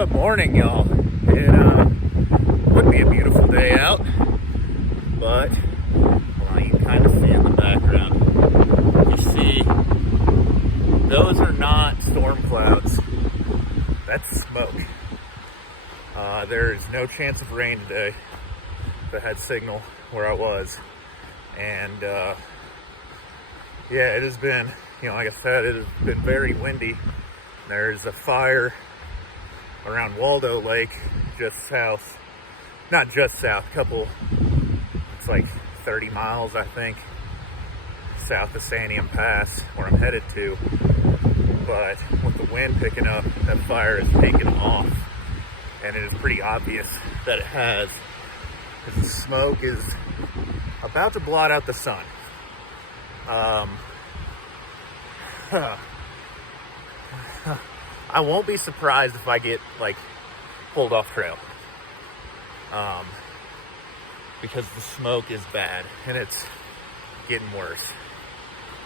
Good morning, y'all. It would be a beautiful day out, but well, you can kind of see in the background. You see, those are not storm clouds. That's smoke. There's no chance of rain today. That had signal where I was, and yeah, it has been, like I said, it has been very windy. There's a fire around Waldo Lake, just south, not just south, it's like 30 miles, I think, south of Santiam Pass, where I'm headed to. But with the wind picking up, that fire is taking off, and it is pretty obvious that it has, because the smoke is about to blot out the sun. I won't be surprised if I get pulled off trail, because the smoke is bad and it's getting worse,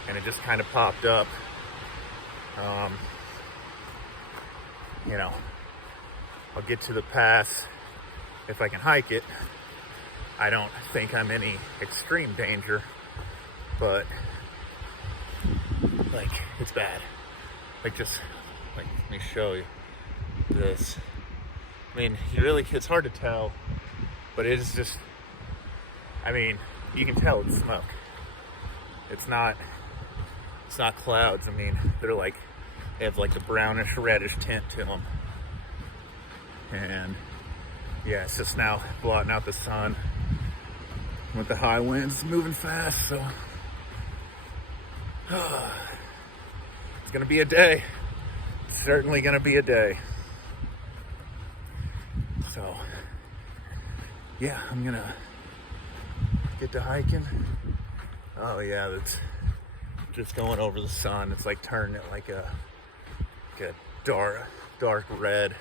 and it just kind of popped up. I'll get to the pass if I can hike it. I don't think I'm any extreme danger, but it's bad. Let me show you this. I mean, it's hard to tell, but it is just, you can tell it's smoke. It's not clouds. They have the brownish reddish tint to them. And yeah, it's just now blotting out the sun with the high winds moving fast. So it's gonna be a day. It's certainly gonna be a day. So yeah, I'm gonna get to hiking. Oh yeah, that's just going over the sun. It's turning it like a dark red.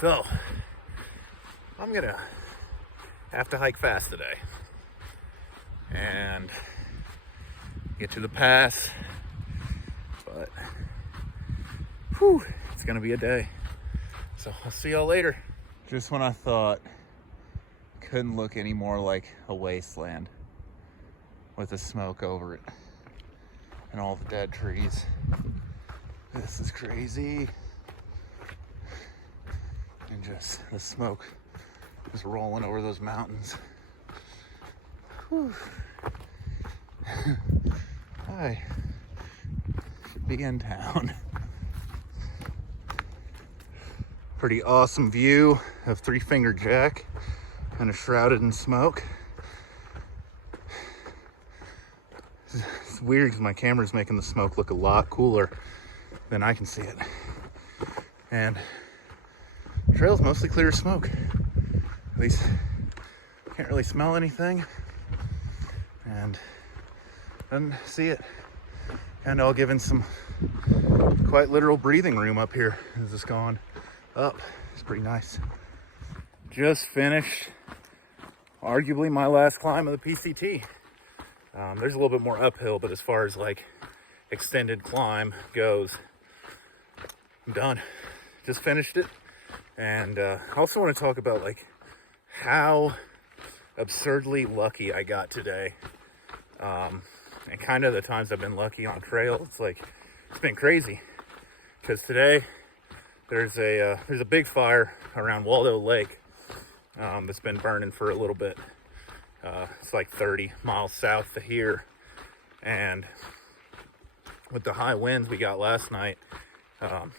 So I'm gonna have to hike fast today and get to the pass, but it's gonna be a day. So I'll see y'all later. Just when I thought it couldn't look any more like a wasteland with the smoke over it and all the dead trees. This is crazy. And just the smoke is rolling over those mountains. Whew. I should be in town. Pretty awesome view of Three Finger Jack, kind of shrouded in smoke. It's weird because my camera's making the smoke look a lot cooler than I can see it. And the trail's mostly clear of smoke. At least can't really smell anything, and doesn't see it. And all given some quite literal breathing room up here as it's gone up. It's pretty nice. Just finished arguably my last climb of the PCT. There's a little bit more uphill, but as far as extended climb goes, I'm done. Just finished it. And I also want to talk about how absurdly lucky I got today, and kind of the times I've been lucky on trail. It's been crazy, because today there's a big fire around Waldo Lake that's been burning for a little bit. It's 30 miles south of here, and with the high winds we got last night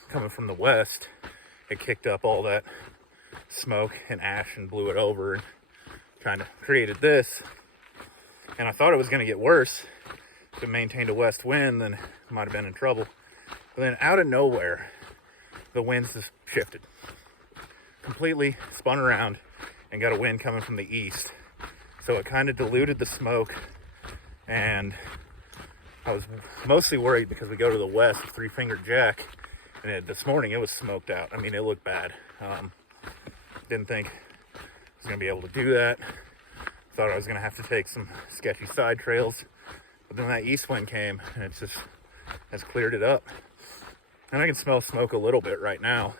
coming from the west, it kicked up all that smoke and ash and blew it over and kind of created this. And I thought it was going to get worse. If it maintained a west wind, then I might have been in trouble. But then out of nowhere, the winds just shifted. Completely spun around and got a wind coming from the east. So it kind of diluted the smoke, and I was mostly worried because we go to the west of Three Finger Jack, and this morning it was smoked out. It looked bad. Didn't think I was going to be able to do that. Thought I was going to have to take some sketchy side trails. But then that east wind came, and it just has cleared it up. And I can smell smoke a little bit right now,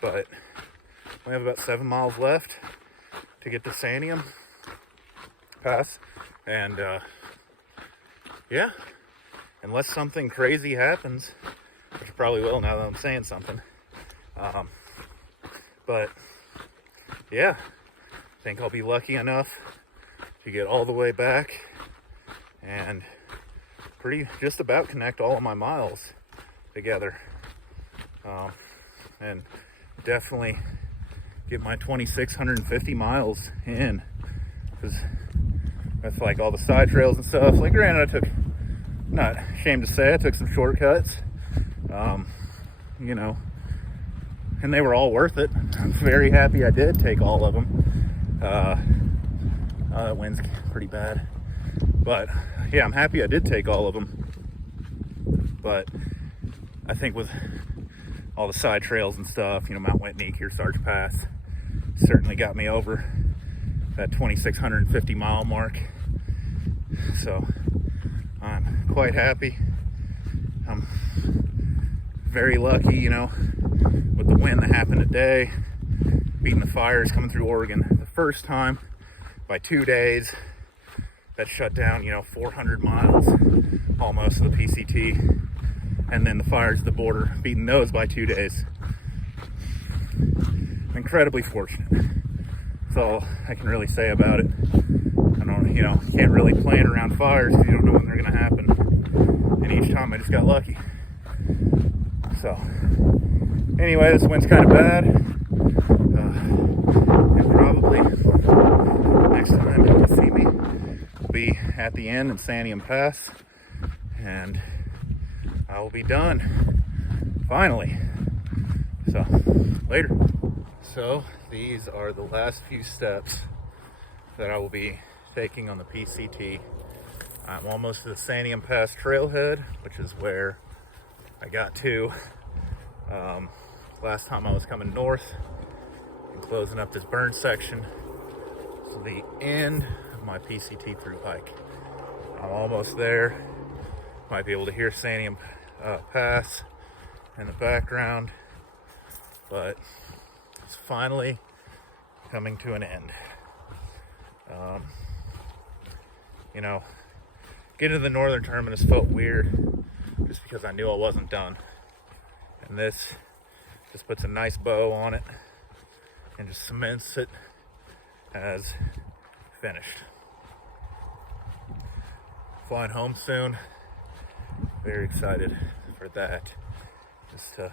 but we have about 7 miles left to get to Sanium Pass. And yeah, unless something crazy happens, which probably will now that I'm saying something. But yeah, I think I'll be lucky enough to get all the way back and just about connect all of my miles together. And definitely get my 2,650 miles in, because with like all the side trails and stuff, like granted, I'm not ashamed to say I took some shortcuts, you know, and they were all worth it. I'm very happy I did take all of them. That wind's pretty bad, but yeah, I'm happy I did take all of them. But I think with all the side trails and stuff, you know, Mount Whitney, Kearsarge Pass, certainly got me over that 2,650 mile mark. So I'm quite happy. I'm very lucky, you know, with the wind that happened today, beating the fires coming through Oregon the first time by 2 days. That shut down, you know, 400 miles almost of the PCT. And then the fires at the border, beating those by 2 days. Incredibly fortunate. That's all I can really say about it. I don't, you know, can't really plan around fires because you don't know when they're going to happen. And each time I just got lucky. So, anyway, this wind's kind of bad. And probably next time you'll see me will be at the end in Sanium Pass. And I will be done, finally. So, later. So, these are the last few steps that I will be taking on the PCT. I'm almost to the Sanium Pass trailhead, which is where I got to last time I was coming north and closing up this burn section. So the end of my PCT Thru-Hike. I'm almost there. Might be able to hear Sanium Pass in the background, but it's finally coming to an end. You know, getting to the northern terminus felt weird just because I knew I wasn't done, and this just puts a nice bow on it and just cements it as finished. Flying home soon. Very excited for that. Just to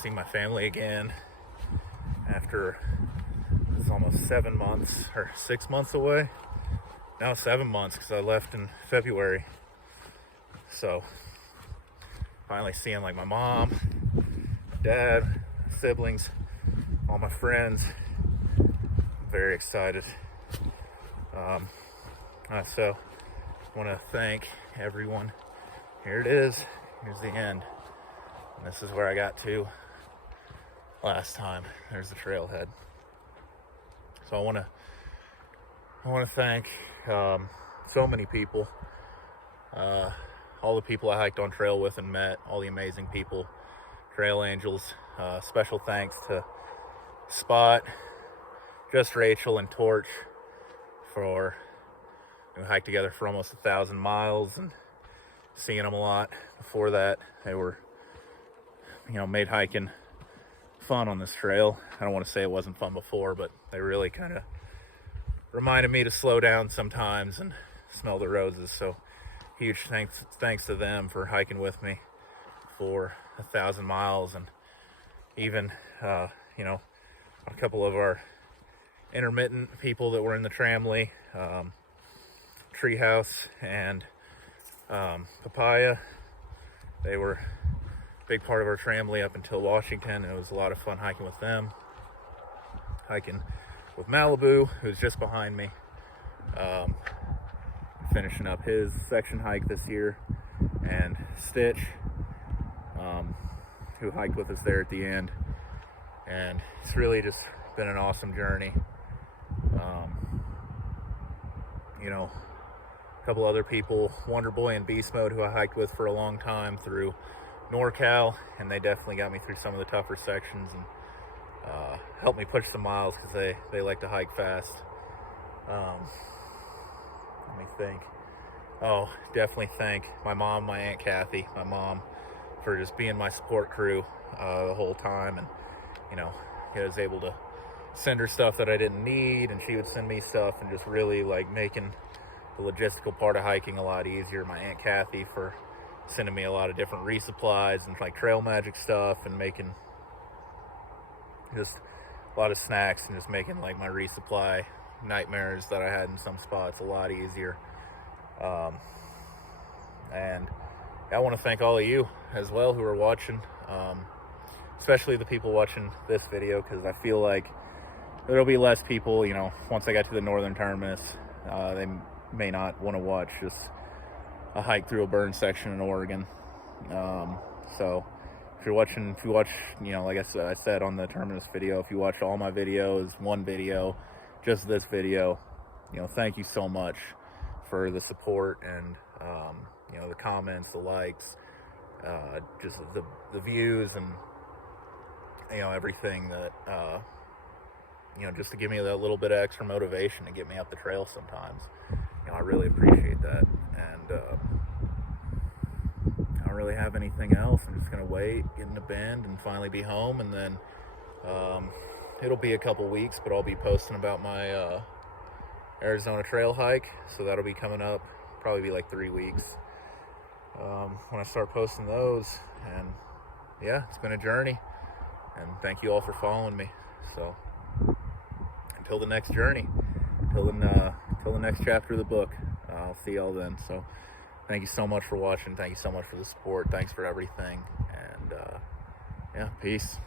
see my family again after it's almost 7 months or 6 months away. Now 7 months because I left in February. So finally seeing like my mom, dad, siblings, all my friends. I'm very excited. So I want to thank everyone. Here it is. Here's the end. And this is where I got to last time. There's the trailhead. So I want to thank so many people. All the people I hiked on trail with and met, all the amazing people, trail angels. Special thanks to Spot, Just Rachel, and Torch for we hiked together for almost 1,000 miles and seeing them a lot. Before that, they were, you know, made hiking fun on this trail. I don't want to say it wasn't fun before, but they really kind of reminded me to slow down sometimes and smell the roses. So huge thanks to them for hiking with me for 1,000 miles, and even you know, a couple of our intermittent people that were in the tramley, Treehouse and Papaya. They were a big part of our tramley up until Washington, and it was a lot of fun hiking with them. Hiking with Malibu, who's just behind me, finishing up his section hike this year, and Stitch, who hiked with us there at the end. And it's really just been an awesome journey. You know, a couple other people, Wonder Boy and Beast Mode, who I hiked with for a long time through NorCal, and they definitely got me through some of the tougher sections and helped me push some miles because they like to hike fast. Let me think. Oh, definitely thank my mom, my Aunt Kathy, my mom, for just being my support crew the whole time. And, you know, I was able to send her stuff that I didn't need, and she would send me stuff, and just really like making the logistical part of hiking a lot easier. My Aunt Kathy for sending me a lot of different resupplies and like trail magic stuff, and making just a lot of snacks, and just making like my resupply nightmares that I had in some spots a lot easier. And I want to thank all of you as well who are watching, especially the people watching this video, because I feel like there'll be less people, you know, once I got to the northern terminus. They may not want to watch just a hike through a burn section in Oregon. So if you watch, you know, like I said on the terminus video, if you watch all my videos, one video, just this video, you know, thank you so much for the support and, you know, the comments, the likes, just the views, and, you know, everything that, you know, just to give me that little bit of extra motivation to get me up the trail sometimes. You know, I really appreciate that. And I don't really have anything else. I'm just going to wait, get in the bend, and finally be home. And then it'll be a couple weeks, but I'll be posting about my Arizona trail hike. So that'll be coming up, probably be like 3 weeks when I start posting those. And yeah, it's been a journey. And thank you all for following me. So until the next journey, till the next chapter of the book, I'll see y'all then. So thank you so much for watching. Thank you so much for the support. Thanks for everything. And yeah, peace.